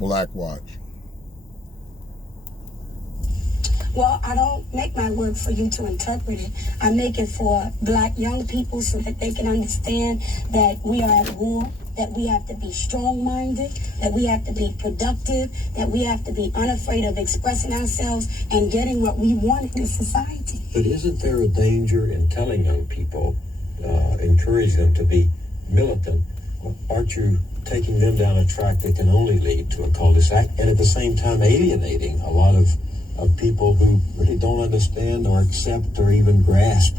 BlackWatch. Well, I don't make my work for you to interpret it. I make it for black young people so that they can understand that we are at war, that we have to be strong-minded, that we have to be productive, that we have to be unafraid of expressing ourselves and getting what we want in society. But isn't there a danger in telling young people, encouraging them to be militant? Aren't you taking them down a track that can only lead to a cul-de-sac, and at the same time alienating a lot of people who really don't understand or accept or even grasp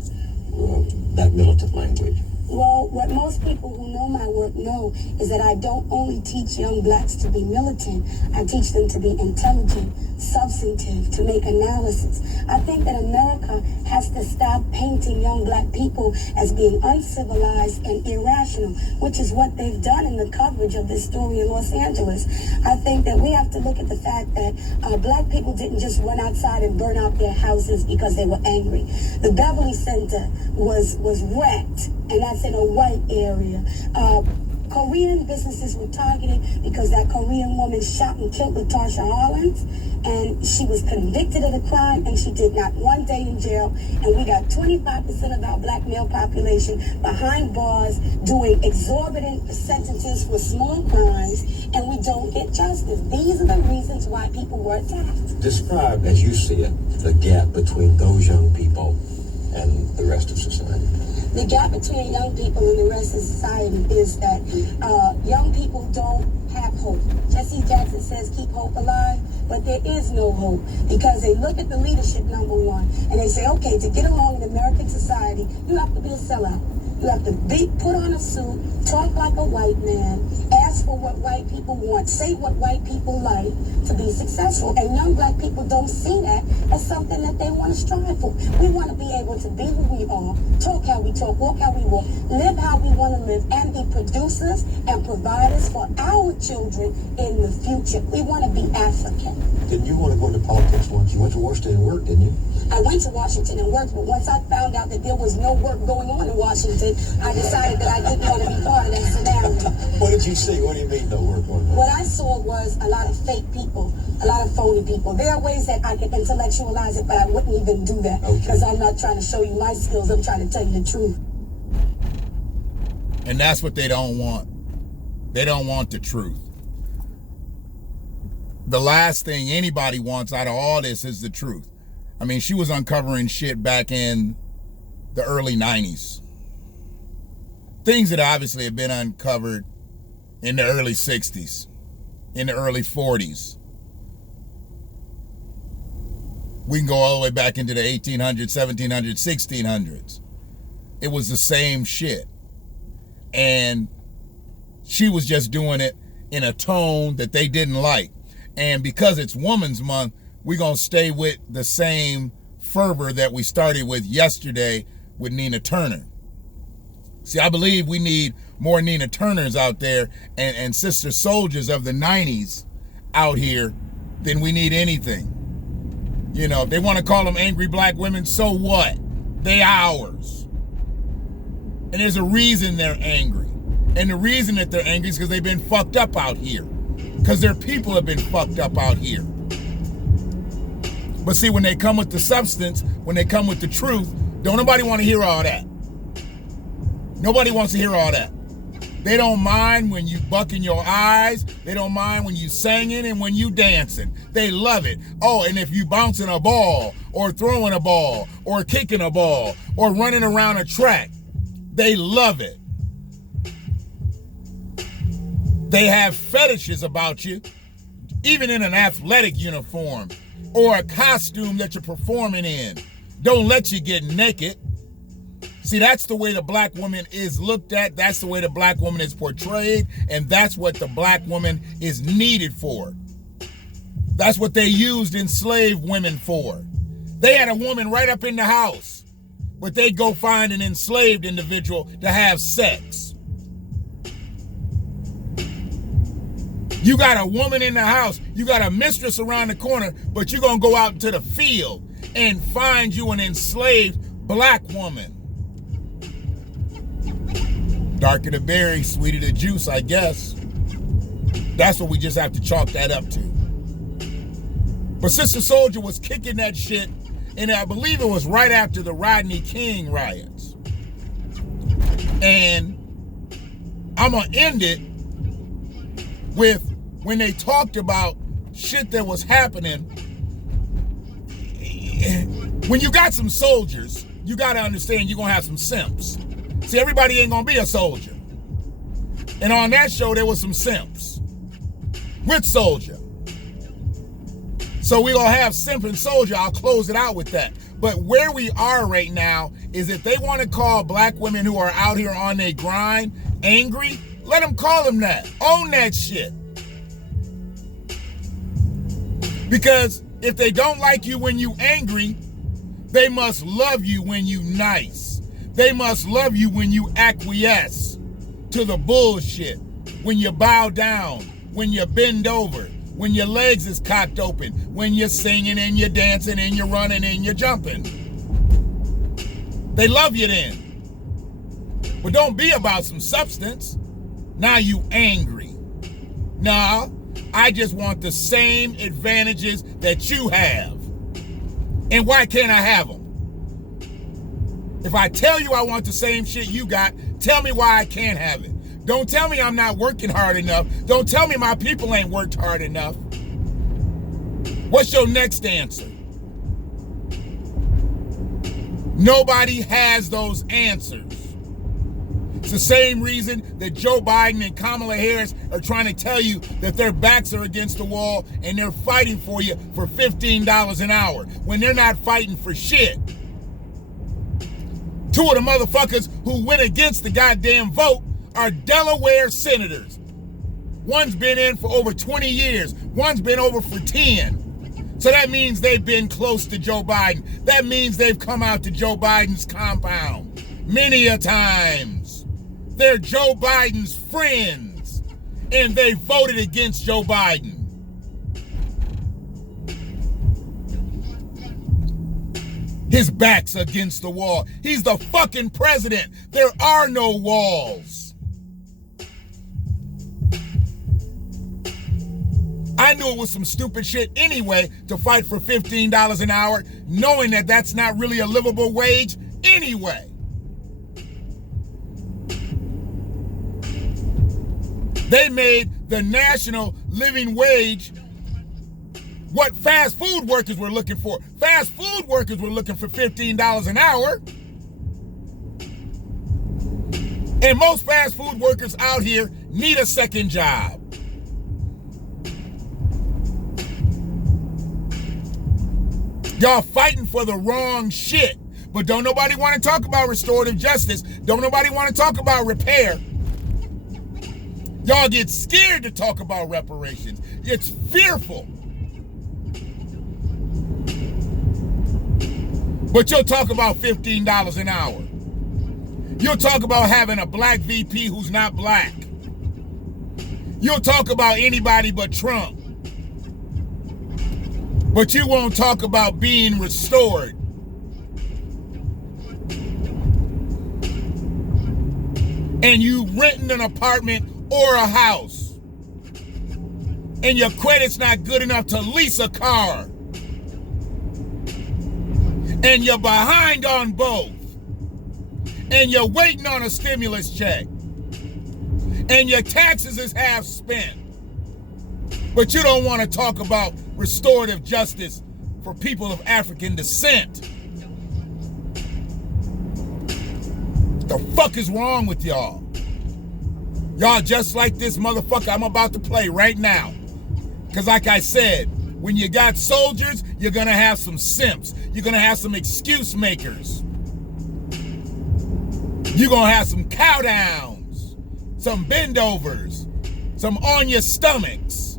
that militant language? Well, what most people who know my work know is that I don't only teach young blacks to be militant, I teach them to be intelligent, substantive, to make analysis. I think that America has to stop painting young black people as being uncivilized and irrational, which is what they've done in the coverage of this story in Los Angeles. I think that we have to look at the fact that black people didn't just run outside and burn out their houses because they were angry. The Beverly Center was wrecked, and that's in a white area. Korean businesses were targeted because that Korean woman shot and killed Latasha Harlins, and she was convicted of the crime, and she did not 1 day in jail. And we got 25% of our black male population behind bars doing exorbitant sentences for small crimes, and we don't get justice. These are the reasons why people were attacked. Describe, as you see it, the gap between those young people and the rest of society. The gap between young people and the rest of society is that young people don't have hope. Jesse Jackson says keep hope alive, but there is no hope because they look at the leadership, number one, and they say, okay, to get along in American society, you have to be a sellout. You have to put on a suit, talk like a white man, ask for what white people want, say what white people like to be successful. And young black people don't see that as something that they want to strive for. We want to be able to be who we are, talk how we talk, walk how we walk, live how we want to live, and be producers and providers for our children in the future. We want to be African. Didn't you want to go into politics once? You went to Washington and worked, didn't you? I went to Washington and worked, but once I found out that there was no work going on in Washington, I decided that I didn't want to be part of that scenario. What did you see? What do you mean no work going on? What I saw was a lot of fake people, a lot of phony people. There are ways that I can intellectualize it, but I wouldn't even do that because I'm not trying to show you my skills. I'm trying to tell you the truth. And that's what they don't want. They don't want the truth. The last thing anybody wants out of all this is the truth. I mean, she was uncovering shit back in the early 90s. Things that obviously have been uncovered in the early 60s, in the early 40s. We can go all the way back into the 1800s, 1700s, 1600s. It was the same shit. And she was just doing it in a tone that they didn't like. And because it's Women's Month, we're going to stay with the same fervor that we started with yesterday with Nina Turner. See, I believe we need more Nina Turners out there and Sister Souljahs of the 90s out here than we need anything. You know, if they want to call them angry black women, so what? They ours. And there's a reason they're angry. And the reason that they're angry is because they've been fucked up out here. Because their people have been fucked up out here. But see, when they come with the substance, when they come with the truth, don't nobody want to hear all that. Nobody wants to hear all that. They don't mind when you bucking your eyes. They don't mind when you singing and when you dancing. They love it. Oh, and if you bouncing a ball or throwing a ball or kicking a ball or running around a track, they love it. They have fetishes about you, even in an athletic uniform or a costume that you're performing in. Don't let you get naked. See, that's the way the black woman is looked at. That's the way the black woman is portrayed. And that's what the black woman is needed for. That's what they used enslaved women for. They had a woman right up in the house, but they'd go find an enslaved individual to have sex. You got a woman in the house, you got a mistress around the corner, but you're going to go out into the field and find you an enslaved black woman. Darker the berry, sweeter the juice, I guess. That's what we just have to chalk that up to. But Sister Souljah was kicking that shit, and I believe it was right after the Rodney King riots. And I'm going to end it with when they talked about shit that was happening. When you got some soldiers, you got to understand you're going to have some simps. See, everybody ain't going to be a soldier. And on that show, there was some simps with Souljah. So we're going to have simp and Souljah. I'll close it out with that. But where we are right now is if they want to call black women who are out here on their grind angry, let them call them that. Own that shit. Because if they don't like you when you angry, they must love you when you nice. They must love you when you acquiesce to the bullshit, when you bow down, when you bend over, when your legs is cocked open, when you're singing and you're dancing and you're running and you're jumping. They love you then. But don't be about some substance. Now you angry. Nah, I just want the same advantages that you have. And why can't I have them? If I tell you I want the same shit you got, tell me why I can't have it. Don't tell me I'm not working hard enough. Don't tell me my people ain't worked hard enough. What's your next answer? Nobody has those answers. It's the same reason that Joe Biden and Kamala Harris are trying to tell you that their backs are against the wall and they're fighting for you for $15 an hour when they're not fighting for shit. Two of the motherfuckers who went against the goddamn vote are Delaware senators. One's been in for over 20 years. One's been over for 10. So that means they've been close to Joe Biden. That means they've come out to Joe Biden's compound many a times. They're Joe Biden's friends, and they voted against Joe Biden. His back's against the wall. He's the fucking president. There are no walls. I knew it was some stupid shit anyway to fight for $15 an hour, knowing that that's not really a livable wage anyway. They made the national living wage what fast food workers were looking for. Fast food workers were looking for $15 an hour. And most fast food workers out here need a second job. Y'all fighting for the wrong shit. But don't nobody want to talk about restorative justice. Don't nobody want to talk about repair. Y'all get scared to talk about reparations. It's fearful. But you'll talk about $15 an hour. You'll talk about having a black VP who's not black. You'll talk about anybody but Trump. But you won't talk about being restored. And you renting an apartment or a house. And your credit's not good enough to lease a car. And you're behind on both. And you're waiting on a stimulus check. And your taxes is half spent. But you don't want to talk about restorative justice for people of African descent. What the fuck is wrong with y'all? Y'all just like this motherfucker I'm about to play right now. Because like I said, when you got soldiers, you're going to have some simps. You're going to have some excuse makers. You're going to have some cow downs, some bend overs, some on your stomachs.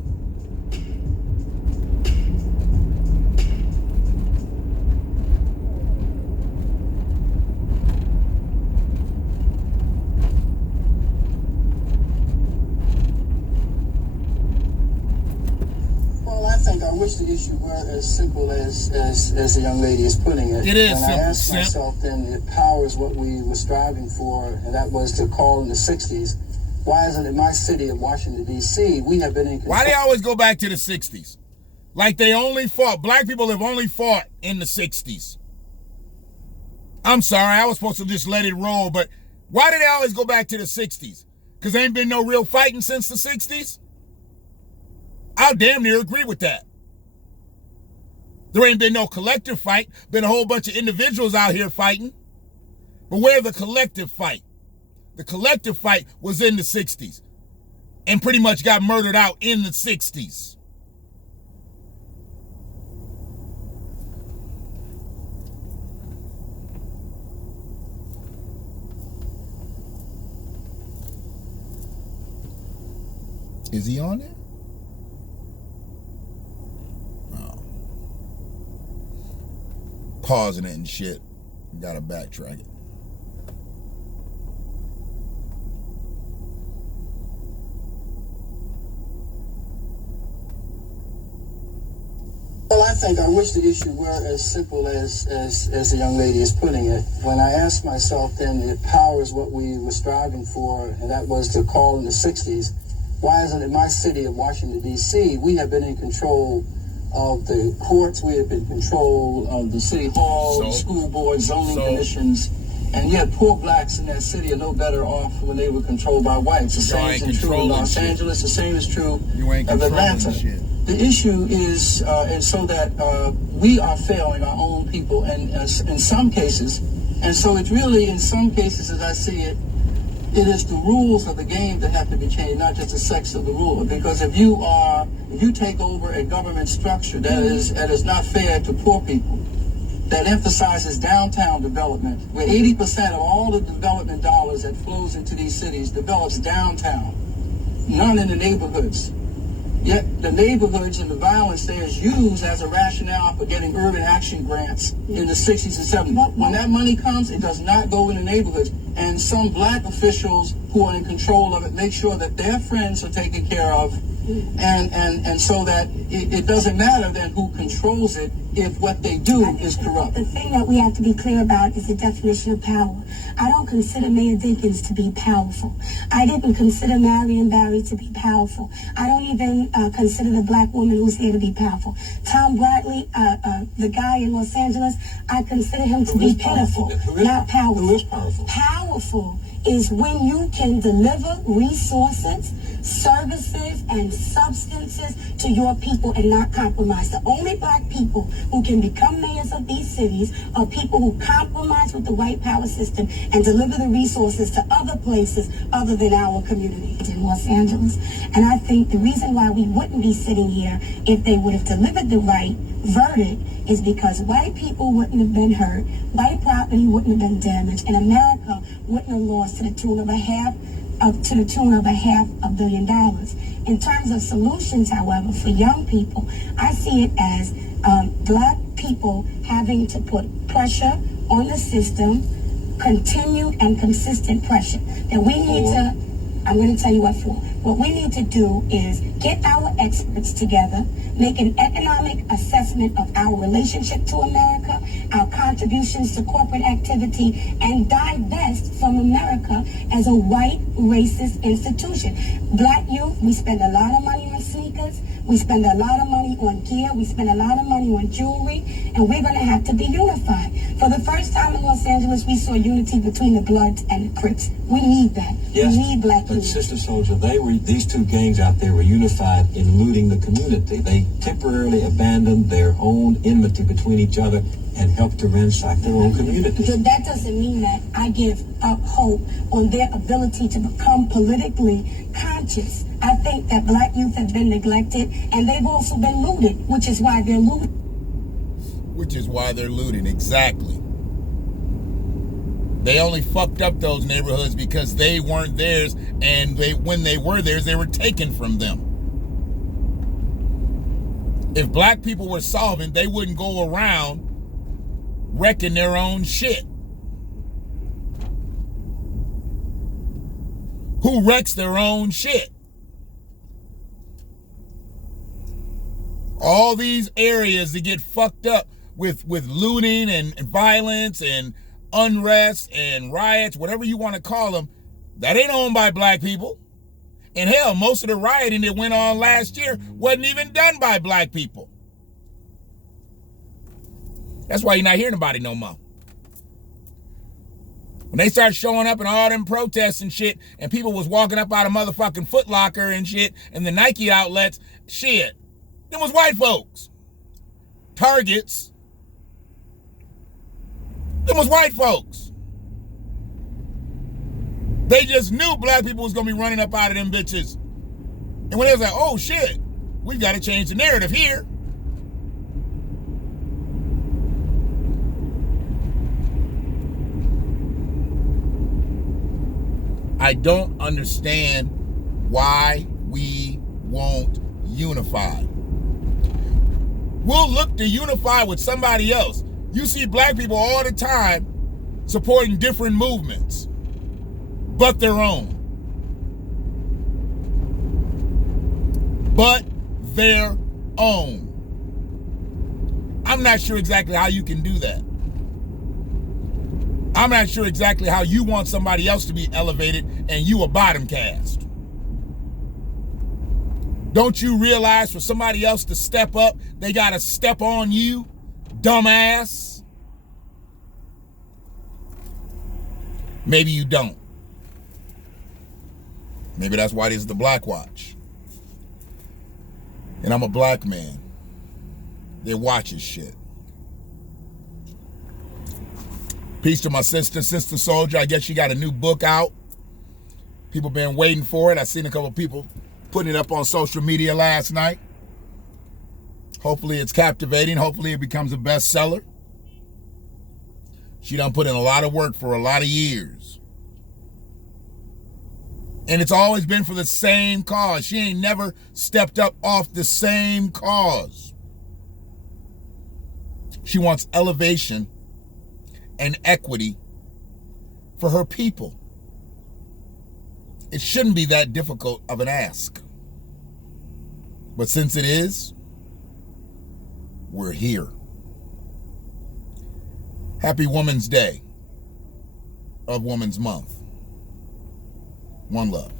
I wish the issue were as simple as the young lady is putting it. It is and simple. I asked myself then, if power is what we were striving for, and that was to call in the 60s Why is it in my city of Washington, D.C., we have been in control? Why they always go back to the 60s? Like they only fought, black people have only fought in the 60s. I'm sorry, I was supposed to just let it roll, but why do they always go back to the 60s? Because there ain't been no real fighting since the 60s? I'll damn near agree with that. There ain't been no collective fight, been a whole bunch of individuals out here fighting. But where's the collective fight? The collective fight was in the 60s and pretty much got murdered out in the 60s. Is he on there? Oh. Pausing it and shit. Gotta backtrack it. Well, I wish the issue were as simple as the young lady is putting it. When I asked myself then if power is what we were striving for, and that was to call in the 60s, why isn't it in my city of Washington, D.C., we have been in control of the courts, we have been in control of the city hall, the school board, zoning commissions, and yet poor blacks in that city are no better off when they were controlled by whites. The same is true in Los Angeles, the same is true of Atlanta. The issue is, and so that we are failing our own people, and in some cases, and so it's really, in some cases, as I see it, it is the rules of the game that have to be changed, not just the sex of the ruler. Because if you take over a government structure that is not fair to poor people, that emphasizes downtown development, where 80% of all the development dollars that flows into these cities develops downtown, none in the neighborhoods. Yet the neighborhoods and the violence there is used as a rationale for getting urban action grants in the 60s and 70s. When that money comes, it does not go in the neighborhoods. And some black officials who are in control of it make sure that their friends are taken care of. And so that it doesn't matter then who controls it if what they do is corrupt. The thing that we have to be clear about is the definition of power. I don't consider Mayor Dinkins to be powerful. I didn't consider Marion Barry to be powerful. I don't even consider the black woman who's here to be powerful. Tom Bradley, the guy in Los Angeles, I consider him to be pitiful, not powerful. Who is powerful? Powerful is when you can deliver resources, services, and substances to your people and not compromise. The only black people who can become mayors of these cities are people who compromise with the white power system and deliver the resources to other places other than our community in Los Angeles. And I think the reason why we wouldn't be sitting here if they would have delivered the right verdict is because white people wouldn't have been hurt, white property wouldn't have been damaged, and America wouldn't have lost to the tune of $500 million. In terms of solutions, however, for young people, I see it as black people having to put pressure on the system, continued and consistent pressure. That we need to, I'm going to tell you what for. What we need to do is get our experts together, make an economic assessment of our relationship to America, our contributions to corporate activity, and divest from America as a white racist institution. Black youth, we spend a lot of money on sneakers, we spend a lot of money on gear, we spend a lot of money on jewelry, and we're going to have to be unified. For the first time in Los Angeles, we saw unity between the Bloods and the Crips. We need that. Yes, we need black youth. Sister Souljah, these two gangs out there were unified in looting the community. They temporarily abandoned their own enmity between each other and helped to ransack their own community. That doesn't mean that I give up hope on their ability to become politically conscious. I think that black youth have been neglected, and they've also been looted, which is why they're looting. Which is why they're looting, exactly. They only fucked up those neighborhoods because they weren't theirs, and when they were theirs, they were taken from them. If black people were solvent, they wouldn't go around wrecking their own shit. Who wrecks their own shit? All these areas that get fucked up with looting and violence and unrest and riots, whatever you want to call them, that ain't owned by black people. And hell, most of the rioting that went on last year wasn't even done by black people. That's why you're not hearing about it no more. When they started showing up in all them protests and shit, and people was walking up out of motherfucking Foot Locker and shit, and the Nike outlets, shit, it was white folks. Targets, it was white folks. They just knew black people was gonna be running up out of them bitches. And when they was like, oh shit, we've got to change the narrative here. I don't understand why we won't unify. We'll look to unify with somebody else. You see black people all the time supporting different movements, but their own. But their own. I'm not sure exactly how you can do that. I'm not sure exactly how you want somebody else to be elevated and you a bottom cast. Don't you realize for somebody else to step up, they gotta step on you, dumbass? Maybe you don't. Maybe that's why this is the BlackWatch. And I'm a black man that watches shit. Peace to my sister Souljah. I guess she got a new book out. People been waiting for it. I seen a couple people putting it up on social media last night. Hopefully it's captivating. Hopefully it becomes a bestseller. She done put in a lot of work for a lot of years. And it's always been for the same cause. She ain't never stepped up off the same cause. She wants elevation and equity for her people. It shouldn't be that difficult of an ask. But since it is, we're here. Happy Women's Day of Women's Month. One love.